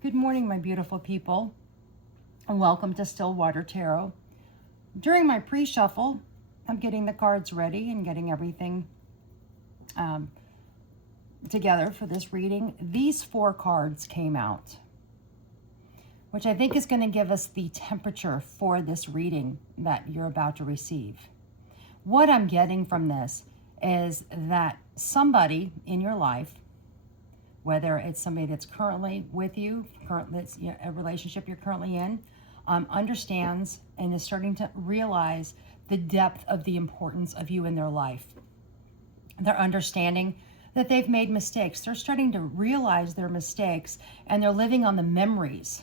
Good morning, my beautiful people, and welcome to Stillwater Tarot. During my pre-shuffle, I'm getting the cards ready and getting everything together for this reading. These 4 cards came out, which I think is going to give us the temperature for this reading that you're about to receive. What I'm getting from this is that somebody in your life, whether it's somebody that's currently with you, that's a relationship you're currently in, understands and is starting to realize the depth of the importance of you in their life. They're understanding that they've made mistakes. They're starting to realize their mistakes, and they're living on the memories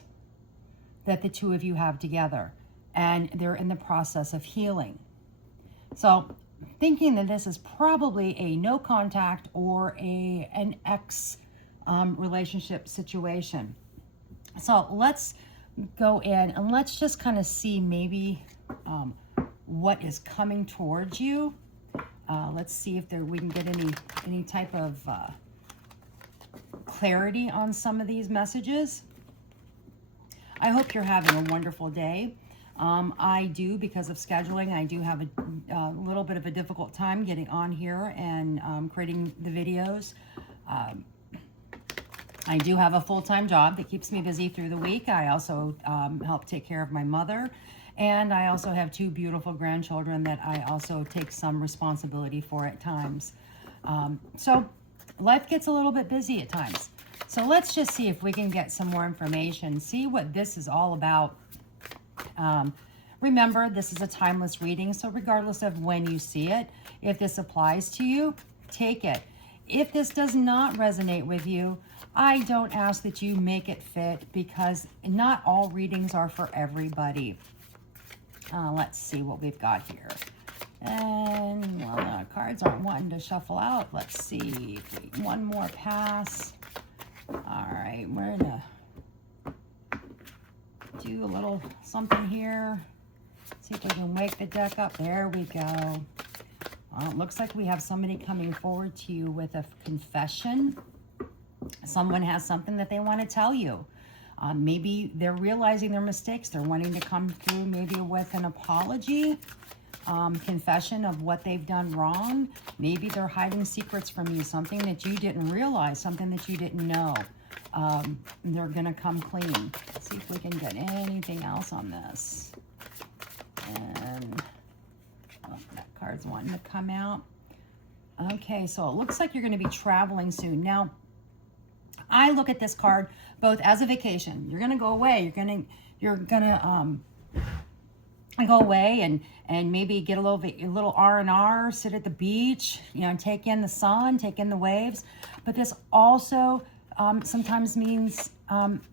that the two of you have together, and they're in the process of healing. So thinking that this is probably a no contact or an ex relationship situation. So let's go in and let's just kind of see maybe what is coming towards you. Let's see if we can get any type of clarity on some of these messages. I hope you're having a wonderful day. I do, because of scheduling, I do have a little bit of a difficult time getting on here and creating the videos. I do have a full-time job that keeps me busy through the week. I also help take care of my mother, and I also have 2 beautiful grandchildren that I also take some responsibility for at times. So life gets a little bit busy at times. So let's just see if we can get some more information, see what this is all about. Remember, this is a timeless reading, so regardless of when you see it, if this applies to you, take it. If this does not resonate with you, I don't ask that you make it fit, because not all readings are for everybody. Let's see what we've got here. And, well, the cards aren't wanting to shuffle out. Let's see. One more pass. All right, we're going to do a little something here. See if we can wake the deck up. There we go. It looks like we have somebody coming forward to you with a confession. Someone has something that they want to tell you. Maybe they're realizing their mistakes. They're wanting to come through maybe with an apology, confession of what they've done wrong. Maybe they're hiding secrets from you, something that you didn't realize, something that you didn't know. They're going to come clean. Let's see if we can get anything else on this. And that card's wanting to come out. Okay, so it looks like you're going to be traveling soon. Now, I look at this card both as a vacation. You're going to go away. You're gonna go away and maybe get a little R&R, sit at the beach, take in the sun, take in the waves. But this also sometimes means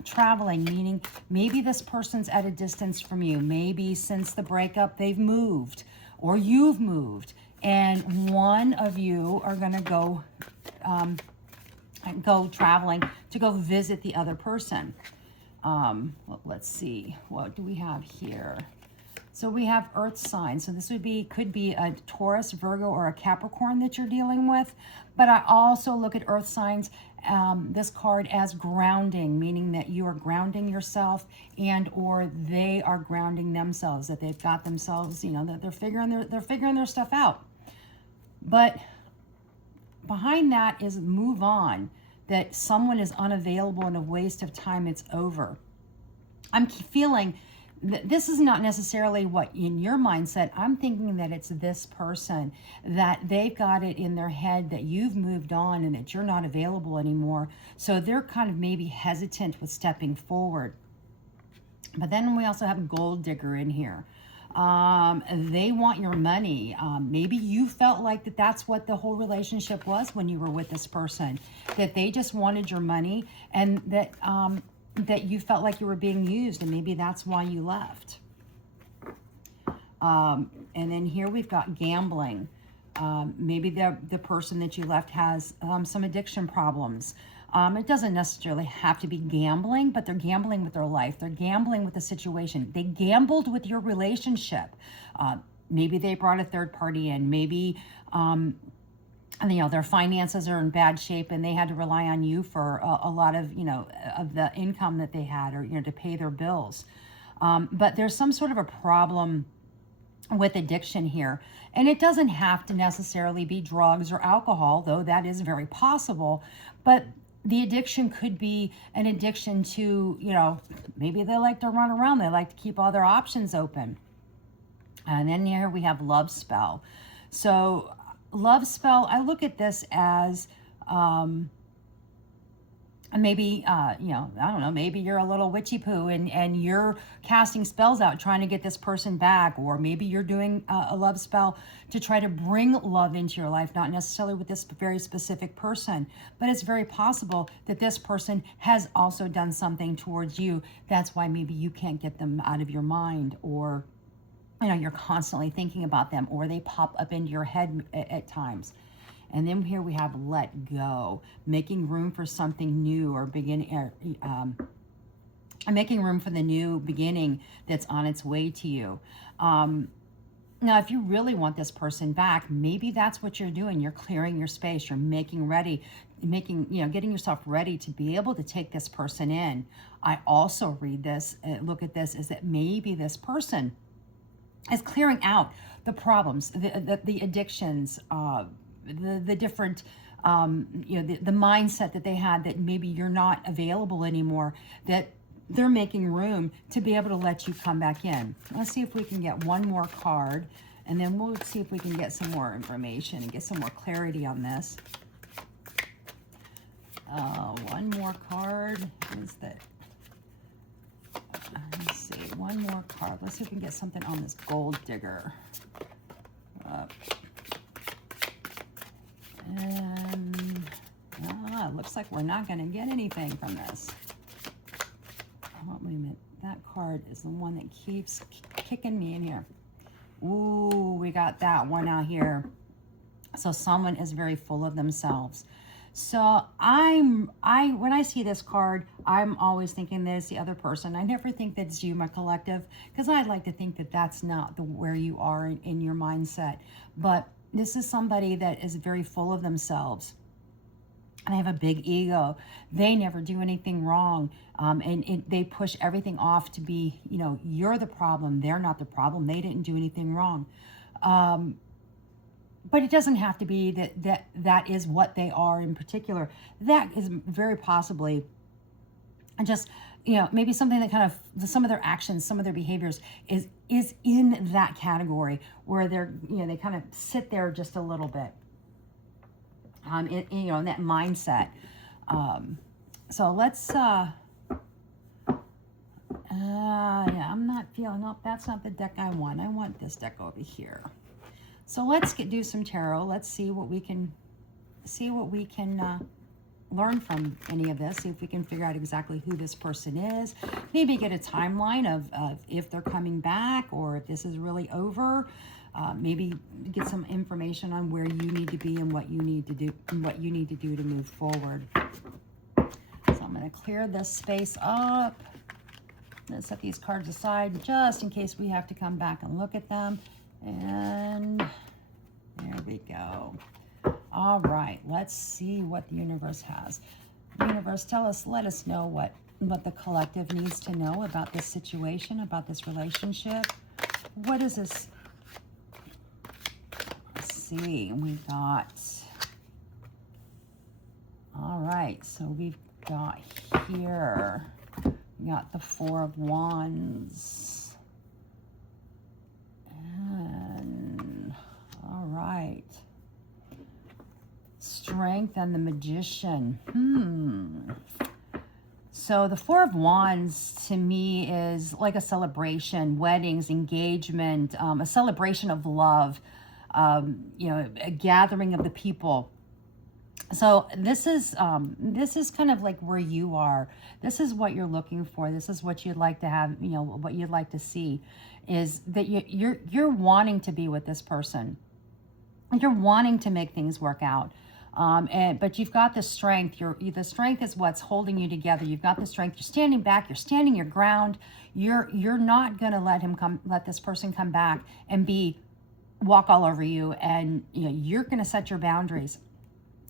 traveling, meaning maybe this person's at a distance from you. Maybe since the breakup they've moved, or you've moved, and one of you are going to go traveling to go visit the other person. Let's see, what do we have here? So we have earth signs. So this could be a Taurus, Virgo, or a Capricorn that you're dealing with. But I also look at earth signs, this card, as grounding, meaning that you are grounding yourself, and or they are grounding themselves, that they've got themselves, that they're figuring their stuff out. But behind that is move on, that someone is unavailable and a waste of time, it's over. I'm feeling that this is not necessarily what in your mindset. I'm thinking that it's this person, that they've got it in their head that you've moved on and that you're not available anymore. So they're kind of maybe hesitant with stepping forward. But then we also have gold digger in here. They want your money. Maybe you felt like that's what the whole relationship was when you were with this person, that they just wanted your money, and that you felt like you were being used, and maybe that's why you left. And then here we've got gambling. Maybe the person that you left has some addiction problems. It doesn't necessarily have to be gambling, but they're gambling with their life. They're gambling with the situation. They gambled with your relationship. Maybe they brought a third party in. Maybe and their finances are in bad shape, and they had to rely on you for a lot of of the income that they had, or to pay their bills. But there's some sort of a problem with addiction here, and it doesn't have to necessarily be drugs or alcohol, though that is very possible. But the addiction could be an addiction to, maybe they like to run around, they like to keep all their options open. And then here we have love spell. So love spell, I look at this as maybe, I don't know, maybe you're a little witchy poo, and you're casting spells out trying to get this person back. Or maybe you're doing a love spell to try to bring love into your life, not necessarily with this very specific person, but it's very possible that this person has also done something towards you. That's why maybe you can't get them out of your mind, or you're constantly thinking about them, or they pop up into your head at times. And then here we have let go, making room for something new, or making room for the new beginning that's on its way to you. Now, if you really want this person back, maybe that's what you're doing. You're clearing your space. You're getting yourself ready to be able to take this person in. I also read this, look at this, is that maybe this person is clearing out the problems, the addictions, the different, the mindset that they had, that maybe you're not available anymore, that they're making room to be able to let you come back in. Let's see if we can get one more card, and then we'll see if we can get some more information and get some more clarity on this. One more card. What is that? Let's see, one more card. Let's see if we can get something on this gold digger. And it looks like we're not going to get anything from this. Oh, wait a minute. That card is the one that keeps kicking me in here. Ooh, we got that one out here. So someone is very full of themselves. So when I see this card, I'm always thinking that it's the other person. I never think that it's you, my collective, because I'd like to think that that's not where you are in your mindset. But this is somebody that is very full of themselves. And they have a big ego. They never do anything wrong. And they push everything off to be, you're the problem. They're not the problem. They didn't do anything wrong. But it doesn't have to be that is what they are in particular. That is very possibly just, maybe something that kind of, some of their actions, some of their behaviors is in that category where they're, they kind of sit there just a little bit, in that mindset. So let's, I'm not feeling, nope, that's not the deck I want. I want this deck over here. So let's do some tarot. Let's see what we can learn from any of this. See if we can figure out exactly who this person is. Maybe get a timeline of if they're coming back, or if this is really over. Maybe get some information on where you need to be and what you need to do to move forward. So I'm going to clear this space up. Let's set these cards aside just in case we have to come back and look at them. And there we go. All right, let's see what the universe has. Universe, let us know what the collective needs to know about this situation, about this relationship. What is this? Let's see, we got, all right, so we've got here, we got the Four of Wands. And, all right. Strength and the Magician. So the Four of Wands to me is like a celebration, weddings, engagement, a celebration of love, a gathering of the people. So this is kind of like where you are. This is what you're looking for. This is what you'd like to have, what you'd like to see, is that you're wanting to be with this person. You're wanting to make things work out. But you've got the strength. The strength is what's holding you together. You've got the strength. You're standing back. You're standing your ground. You're not gonna let this person come back and walk all over you. And you're gonna set your boundaries.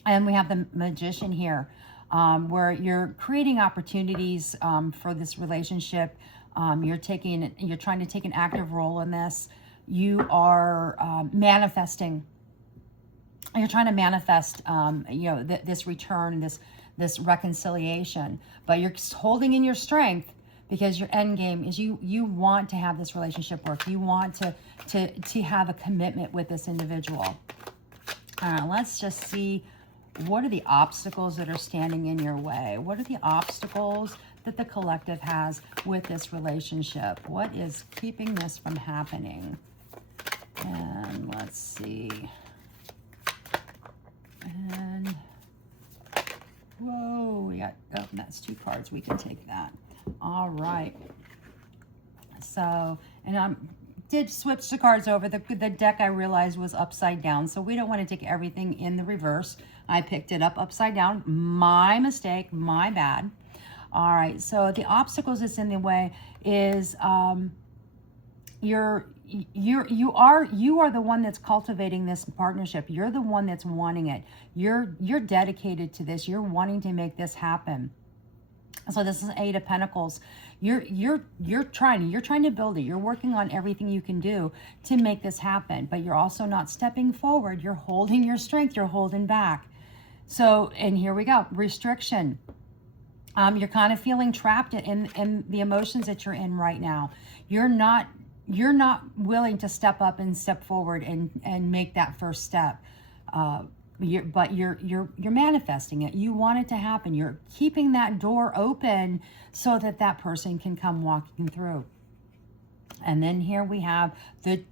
And we have the Magician here, where you're creating opportunities for this relationship. You're trying to take an active role in this. You are manifesting. You're trying to manifest, this return, this reconciliation. But you're holding in your strength because your end game is you want to have this relationship work. You want to have a commitment with this individual. Let's just see, what are the obstacles that are standing in your way? What are the obstacles that the collective has with this relationship? What is keeping this from happening? And let's see. And whoa, we got, oh, that's 2 cards. We can take that. All right. So, and I did switch the cards over. The deck, I realized, was upside down, so we don't want to take everything in the reverse. I picked it up upside down. My mistake, my bad. All right, so the obstacles that's in the way is you are the one that's cultivating this partnership. You're the one that's wanting it. You're dedicated to this. You're wanting to make this happen. So this is 8 of Pentacles. You're trying to build it. You're working on everything you can do to make this happen, but you're also not stepping forward. You're holding your strength. You're holding back. So, and here we go, restriction. You're kind of feeling trapped in the emotions that you're in right now. You're not willing to step up and step forward and make that first step. But you're manifesting it. You want it to happen. You're keeping that door open so that person can come walking through. And then here we have the,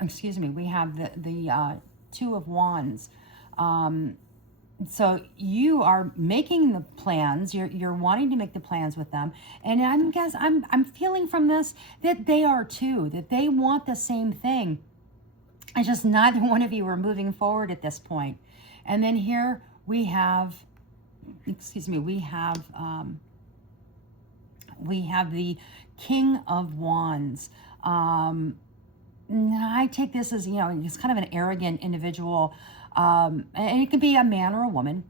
excuse me, we have the 2 of Wands. So you are making the plans. You're wanting to make the plans with them, and I'm feeling from this that they are too. That they want the same thing. It's just neither one of you are moving forward at this point. And then here we have, excuse me, we have the King of Wands. I take this as, he's kind of an arrogant individual. And it could be a man or a woman,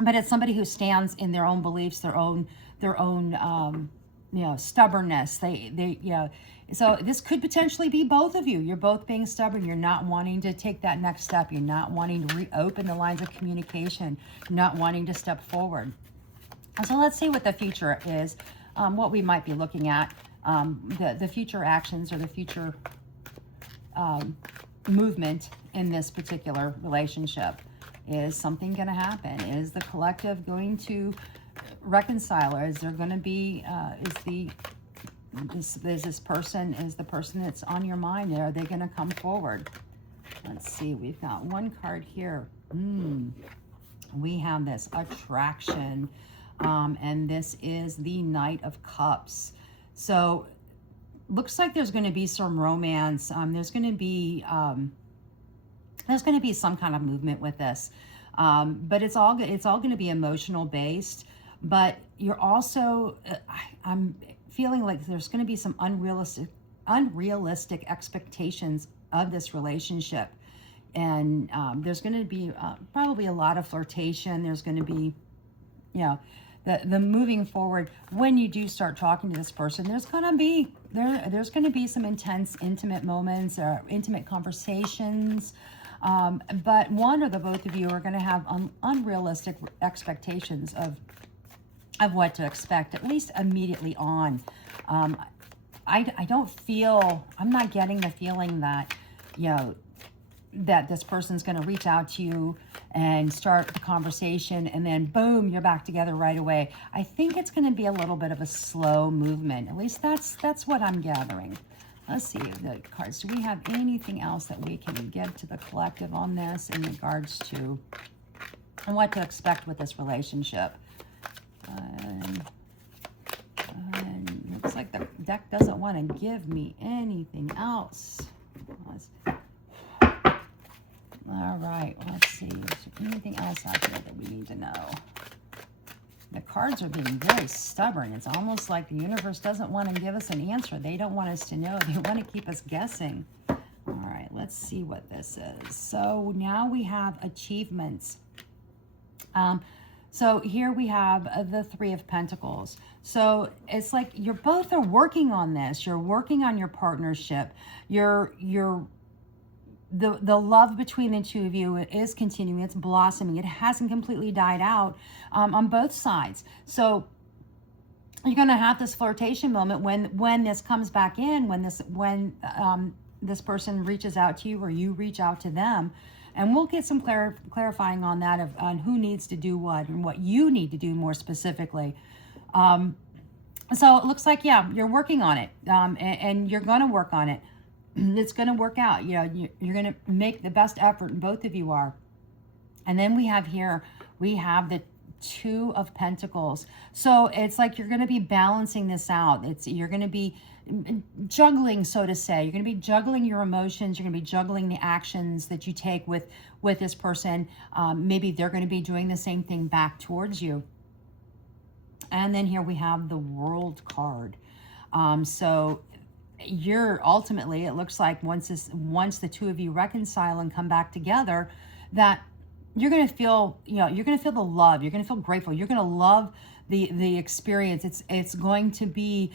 but it's somebody who stands in their own beliefs, their own stubbornness. So this could potentially be both of you. You're both being stubborn. You're not wanting to take that next step. You're not wanting to reopen the lines of communication. You're not wanting to step forward. So let's see what the future is, what we might be looking at, the future actions or the future movement in this particular relationship. Is something going to happen? Is the collective going to reconcile? Or is there going to be is the person that's on your mind? Are they going to come forward? Let's see. We've got 1 card here. We have this attraction, and this is the Knight of Cups. So looks like there's going to be some romance. There's going to be some kind of movement with this, but it's all going to be emotional based. But you're also, I'm feeling like there's going to be some unrealistic expectations of this relationship, and there's going to be probably a lot of flirtation. There's going to be, the moving forward. When you do start talking to this person, there's going to be some intense, intimate moments or intimate conversations. But one or the both of you are going to have unrealistic expectations of what to expect, at least immediately on. I don't feel, I'm not getting the feeling that, that this person's going to reach out to you and start the conversation and then boom, you're back together right away. I think it's going to be a little bit of a slow movement. At least that's what I'm gathering. Let's see the cards. Do we have anything else that we can give to the collective on this in regards to what to expect with this relationship? And looks like the deck doesn't want to give me anything else. All right, let's see. Is there anything else out here that we need to know? The cards are being very stubborn. It's almost like the universe doesn't want to give us an answer. They don't want us to know. They want to keep us guessing. All right, let's see what this is. So now we have achievements. So here we have the Three of Pentacles. So it's like you're both are working on this. You're working on your partnership. The love between the two of you is continuing. It's blossoming. It hasn't completely died out on both sides. So you're going to have this flirtation moment when this comes back in, when this person reaches out to you or you reach out to them. And we'll get some clarifying on that, on who needs to do what and what you need to do more specifically. So it looks like, yeah, you're working on it, and you're going to work on it. It's going to work out. You know, you're going to make the best effort, and both of you are. And then we have the Two of Pentacles. So it's like you're going to be balancing this out. You're going to be juggling, so to say. You're going to be juggling your emotions. You're going to be juggling the actions that you take with this person. Maybe they're going to be doing the same thing back towards you. And then here we have the World card. So you're ultimately, it looks like once the two of you reconcile and come back together, that you're going to feel, you're going to feel the love. You're going to feel grateful. You're going to love the experience. It's going to be,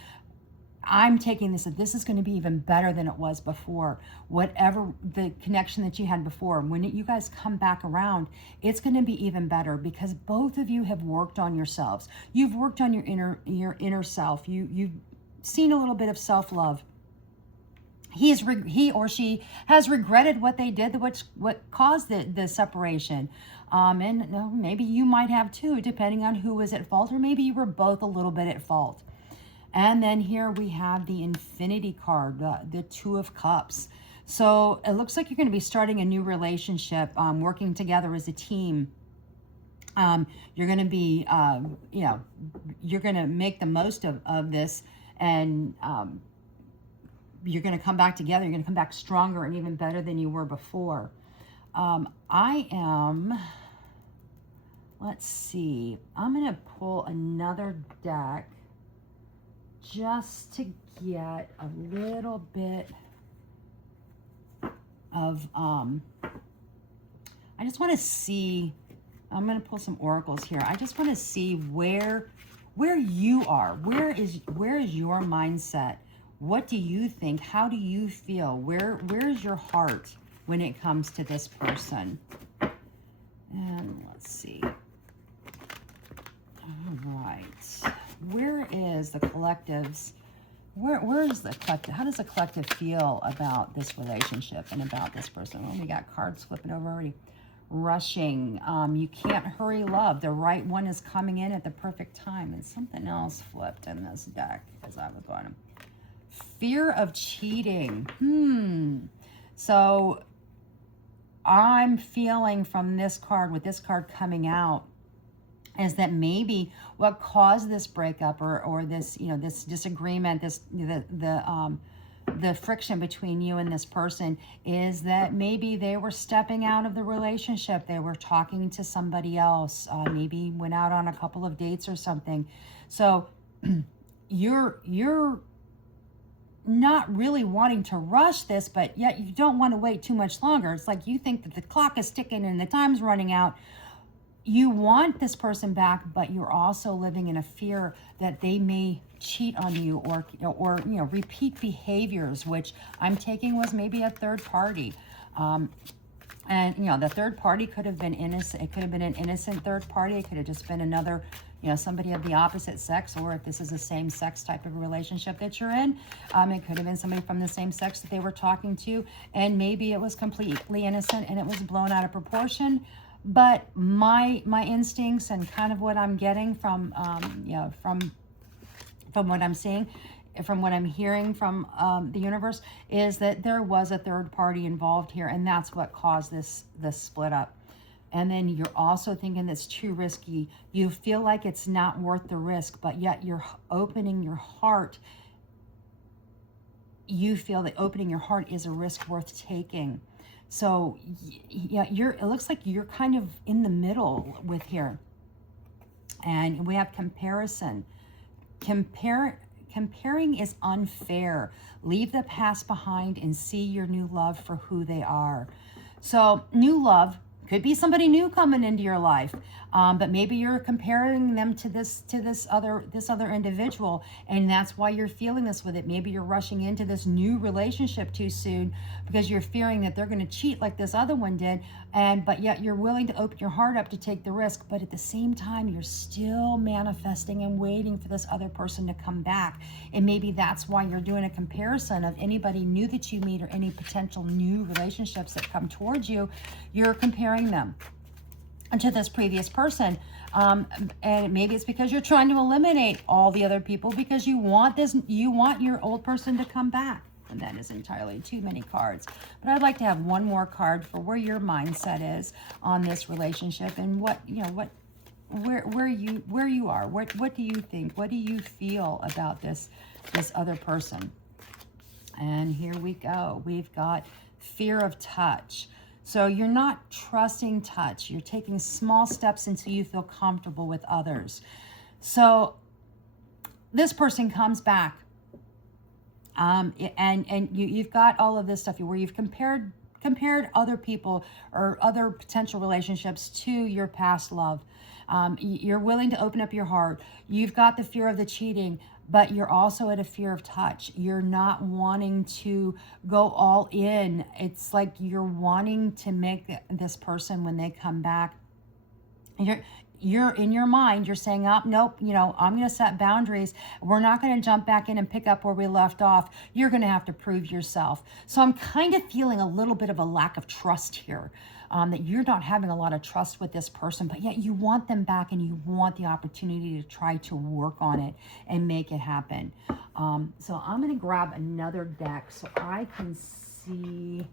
I'm taking this is going to be even better than it was before. Whatever the connection that you had before, when you guys come back around, it's going to be even better because both of you have worked on yourselves. You've worked on your inner self. You've seen a little bit of self-love. He or she has regretted what they did, what caused the separation. And maybe you might have too, depending on who was at fault, or maybe you were both a little bit at fault. And then here we have the Infinity card, the Two of Cups. So it looks like you're going to be starting a new relationship, working together as a team. You're going to be, you're going to make the most of this, and you're going to come back together. You're going to come back stronger and even better than you were before. Let's see. I'm going to pull another deck just to get a little bit of, I just want to see, I'm going to pull some oracles here. I just want to see where you are. Where is your mindset? What do you think? How do you feel? Where is your heart when it comes to this person? And let's see. All right. Where is the collectives? Where is the collective? How does the collective feel about this relationship and about this person? Well, we got cards flipping over already. Rushing. You can't hurry love. The right one is coming in at the perfect time. And something else flipped in this deck as I was going. Fear of cheating. So I'm feeling from this card, with this card coming out, is that maybe what caused this breakup or this, this disagreement, the friction between you and this person is that maybe they were stepping out of the relationship. They were talking to somebody else, maybe went out on a couple of dates or something. So you're not really wanting to rush this, but yet you don't want to wait too much longer. It's like you think that the clock is ticking and the time's running out. You want this person back, but you're also living in a fear that they may cheat on you or repeat behaviors, which I'm taking was maybe a third party. And the third party could have been innocent. It could have been an innocent third party. It could have just been another, somebody of the opposite sex, or if this is a same sex type of relationship that you're in, it could have been somebody from the same sex that they were talking to, and maybe it was completely innocent and it was blown out of proportion. But my instincts and kind of what I'm getting from what I'm seeing, from what I'm hearing from the universe, is that there was a third party involved here, and that's what caused this split up. And then you're also thinking it's too risky. You feel like it's not worth the risk, but yet you're opening your heart. You feel that opening your heart is a risk worth taking. So yeah, it looks like you're kind of in the middle with here. And we have comparison. Comparing is unfair. Leave the past behind and see your new love for who they are. So new love could be somebody new coming into your life, but maybe you're comparing them to this other individual, and that's why you're feeling this with it. Maybe you're rushing into this new relationship too soon because you're fearing that they're going to cheat like this other one did, but yet you're willing to open your heart up to take the risk, but at the same time you're still manifesting and waiting for this other person to come back. And maybe that's why you're doing a comparison of anybody new that you meet or any potential new relationships that come towards you. You're comparing them to this previous person, and maybe it's because you're trying to eliminate all the other people because you want your old person to come back. And that is entirely too many cards. But I'd like to have one more card for where your mindset is on this relationship and where you are. What do you think? What do you feel about this other person? And here we go. We've got fear of touch. So you're not trusting touch. You're taking small steps until you feel comfortable with others. So this person comes back. And you've got all of this stuff where you've compared other people or other potential relationships to your past love. You're willing to open up your heart. You've got the fear of the cheating, but you're also at a fear of touch. You're not wanting to go all in. It's like you're wanting to make this person, when they come back, you're in your mind, you're saying, oh, nope, I'm going to set boundaries. We're not going to jump back in and pick up where we left off. You're going to have to prove yourself. So I'm kind of feeling a little bit of a lack of trust here, that you're not having a lot of trust with this person, but yet you want them back and you want the opportunity to try to work on it and make it happen. So I'm going to grab another deck so I can see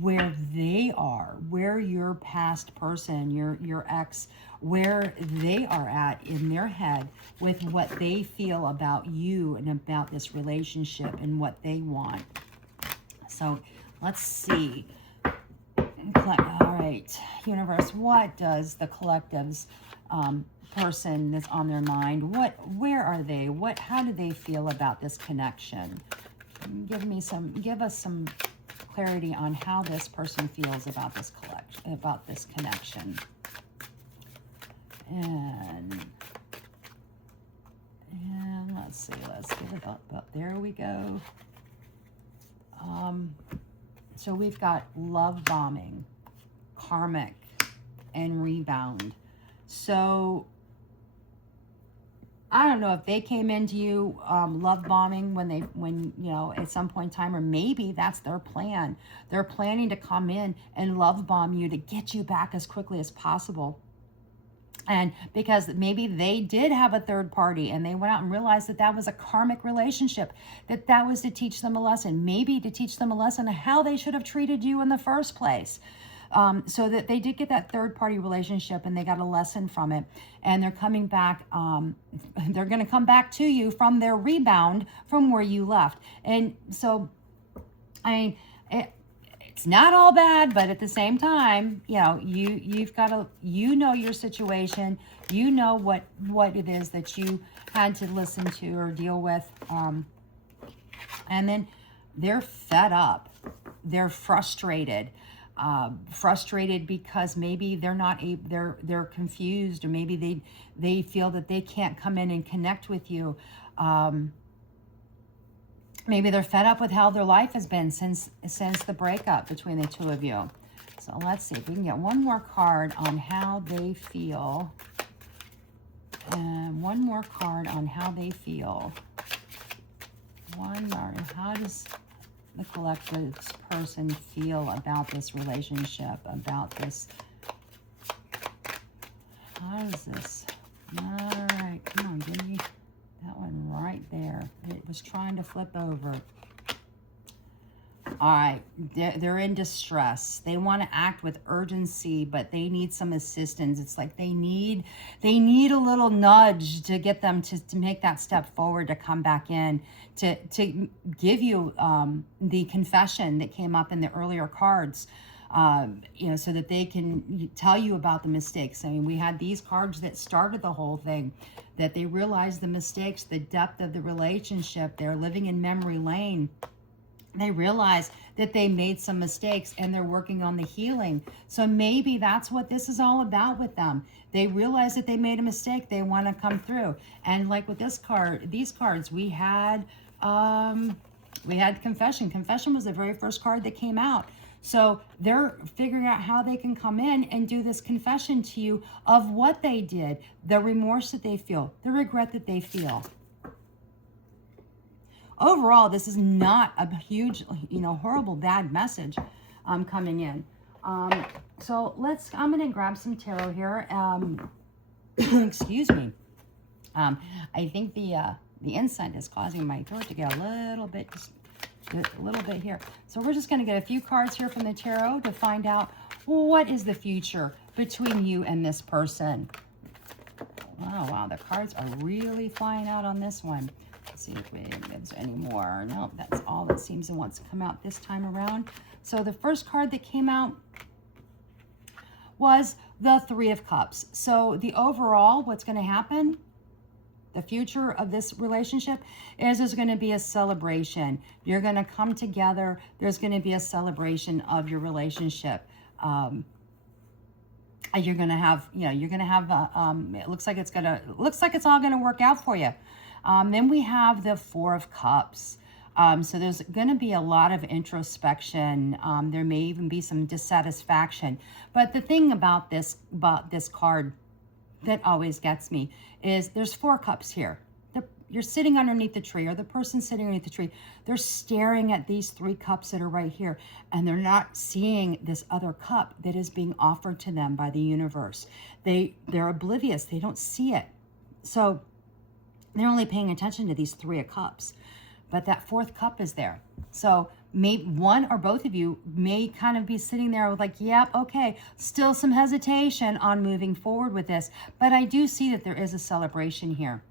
where they are, where your past person, your ex, where they are at in their head with what they feel about you and about this relationship and what they want. So let's see. All right, universe, what does the collective's person that's on their mind, where are they? How do they feel about this connection? Give us some clarity on how this person feels about this connection. And let's see, let's get it up. There we go. So we've got love bombing, karmic, and rebound. So I don't know if they came into you love bombing when at some point in time, or maybe that's their plan. They're planning to come in and love bomb you to get you back as quickly as possible. And because maybe they did have a third party and they went out and realized that was a karmic relationship, that was to teach them a lesson, maybe to teach them a lesson on how they should have treated you in the first place. So that they did get that third party relationship and they got a lesson from it, and they're coming back. They're going to come back to you from their rebound from where you left. And so, it's not all bad, but at the same time, you've got to, your situation, what it is that you had to listen to or deal with. And then they're fed up. They're frustrated. Frustrated because maybe they're confused, or maybe they feel that they can't come in and connect with you. Maybe they're fed up with how their life has been since the breakup between the two of you. So let's see if we can get one more card on how they feel. And one more card on how they feel. One more. How does the collective person feel about this relationship, about this? How is this? All right, come on, give me that one right there. It was trying to flip over. All right, they're in distress. They want to act with urgency, but they need some assistance. It's like they need a little nudge to get them to make that step forward, to come back in, to give you the confession that came up in the earlier cards, so that they can tell you about the mistakes. I mean, we had these cards that started the whole thing, that they realized the mistakes, the depth of the relationship. They're living in memory lane. They realize that they made some mistakes and they're working on the healing. So maybe that's what this is all about with them. They realize that they made a mistake. They want to come through. And like with this card, these cards, we had confession. Confession was the very first card that came out. So they're figuring out how they can come in and do this confession to you of what they did, the remorse that they feel, the regret that they feel. Overall, this is not a huge, horrible, bad message coming in. So I'm going to grab some tarot here. Excuse me. I think the incense is causing my throat to get a little bit here. So we're just going to get a few cards here from the tarot to find out what is the future between you and this person. Wow, the cards are really flying out on this one. Let's see if there's any more. No, that's all that seems to want to come out this time around. So the first card that came out was the Three of Cups. So the overall, what's going to happen, the future of this relationship is there's going to be a celebration. You're going to come together. There's going to be a celebration of your relationship. You're going to have, it looks like it's all going to work out for you. Then we have the Four of Cups. So there's going to be a lot of introspection. There may even be some dissatisfaction. But the thing about this card that always gets me is there's 4 cups here. You're sitting underneath the tree, or the person sitting underneath the tree, they're staring at these 3 cups that are right here, and they're not seeing this other cup that is being offered to them by the universe. They're oblivious. They don't see it. So they're only paying attention to these 3 of cups, but that 4th cup is there. So maybe one or both of you may kind of be sitting there with like, yep, okay, still some hesitation on moving forward with this, but I do see that there is a celebration here.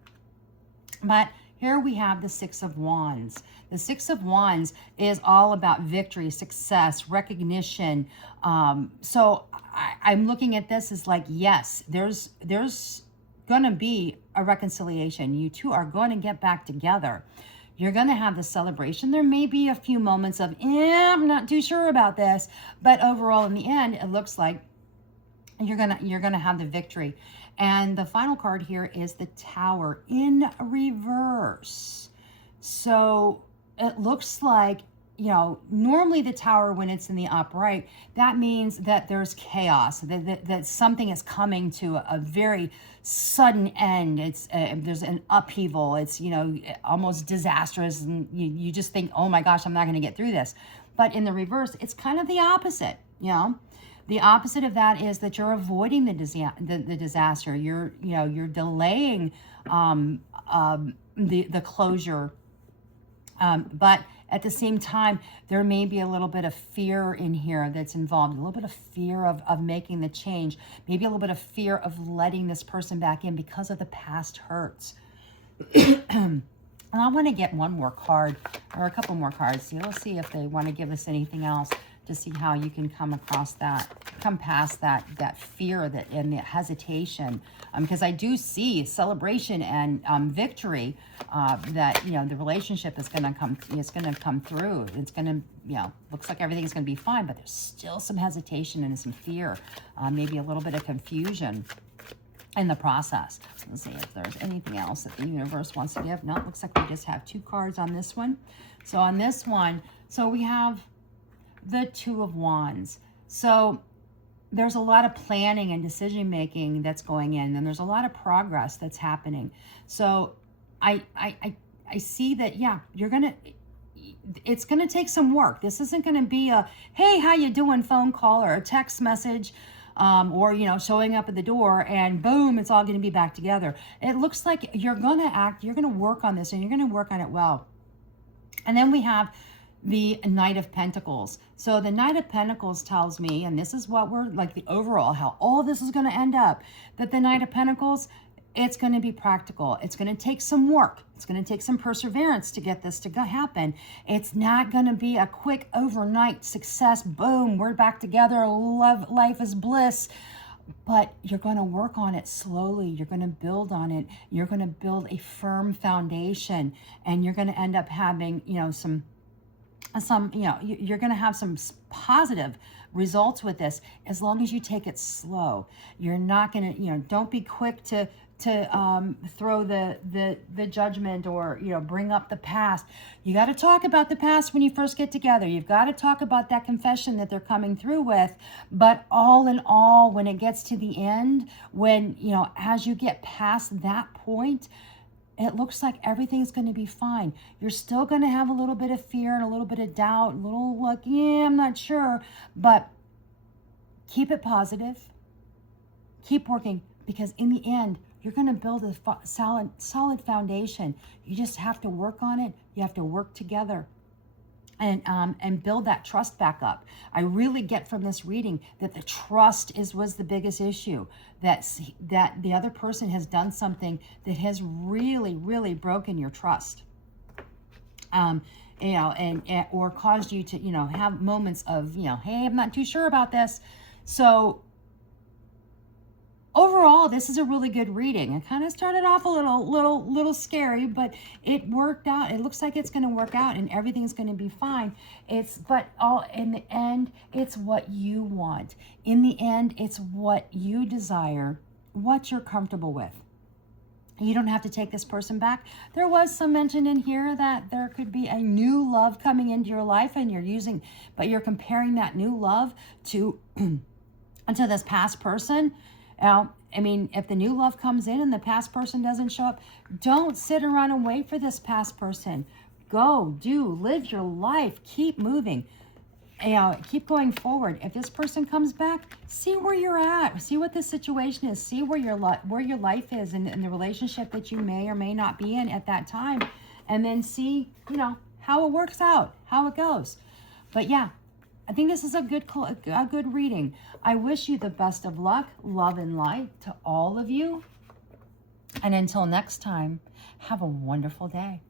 But here we have the Six of Wands. The Six of Wands is all about victory, success, recognition. So I'm looking at this as like, yes, there's going to be a reconciliation. You two are going to get back together. You're going to have the celebration. There may be a few moments of, I'm not too sure about this, but overall in the end, it looks like you're gonna have the victory. And the final card here is the Tower in reverse. So it looks like, normally the Tower, when it's in the upright, that means that there's chaos, that something is coming to a very sudden end. There's an upheaval. It's, almost disastrous. And you just think, oh my gosh, I'm not going to get through this. But in the reverse, it's kind of the opposite, The opposite of that is that you're avoiding the disaster. You're delaying the closure. But at the same time, there may be a little bit of fear in here that's involved, a little bit of fear of making the change, maybe a little bit of fear of letting this person back in because of the past hurts. And I want to get one more card, or a couple more cards. Let's see if they want to give us anything else to see how you can come past that fear and the hesitation. Because I do see celebration and victory, that, the relationship is going to come through. It's going to, looks like everything's going to be fine, but there's still some hesitation and some fear, maybe a little bit of confusion in the process. Let's see if there's anything else that the universe wants to give. No, it looks like we just have 2 cards on this one. So on this one, so we have the Two of Wands. So there's a lot of planning and decision making that's going in, and there's a lot of progress that's happening. So I see that, it's gonna take some work. This isn't gonna be a, hey, how you doing phone call or a text message, or showing up at the door and boom, it's all going to be back together. It looks like you're going to work on this, and you're going to work on it well. And then we have the Knight of Pentacles. So the Knight of Pentacles tells me, and this is what we're like, the overall, how all this is going to end up, that the Knight of Pentacles, it's going to be practical. It's going to take some work. It's going to take some perseverance to get this to happen. It's not going to be a quick overnight success. Boom, we're back together. Love, life is bliss. But you're going to work on it slowly. You're going to build on it. You're going to build a firm foundation, and you're going to end up having, some some, you're going to have some positive results with this as long as you take it slow. You're not going to, don't be quick to throw the judgment or bring up the past. You got to talk about the past when you first get together. You've got to talk about that confession that they're coming through with. But all in all, when it gets to the end, when as you get past that point, it looks like everything's going to be fine. You're still going to have a little bit of fear and a little bit of doubt, a little like, yeah, I'm not sure, but keep it positive. Keep working, because in the end, you're going to build a solid foundation. You just have to work on it. You have to work together and build that trust back up. I really get from this reading that the trust was the biggest issue. That the other person has done something that has really, really broken your trust. And or caused you to have moments of hey, I'm not too sure about this. So overall, this is a really good reading. It kind of started off a little scary, but it worked out. It looks like it's going to work out and everything's going to be fine. But all in the end, it's what you want. In the end, it's what you desire, what you're comfortable with. You don't have to take this person back. There was some mention in here that there could be a new love coming into your life, and you're comparing that new love to this past person. Now, I mean, if the new love comes in and the past person doesn't show up, don't sit around and wait for this past person. Go, live your life, keep moving, keep going forward. If this person comes back, see where you're at, see what the situation is, see where your life is and the relationship that you may or may not be in at that time, and then see, how it works out, how it goes. But yeah, I think this is a good reading. I wish you the best of luck, love, and light to all of you. And until next time, have a wonderful day.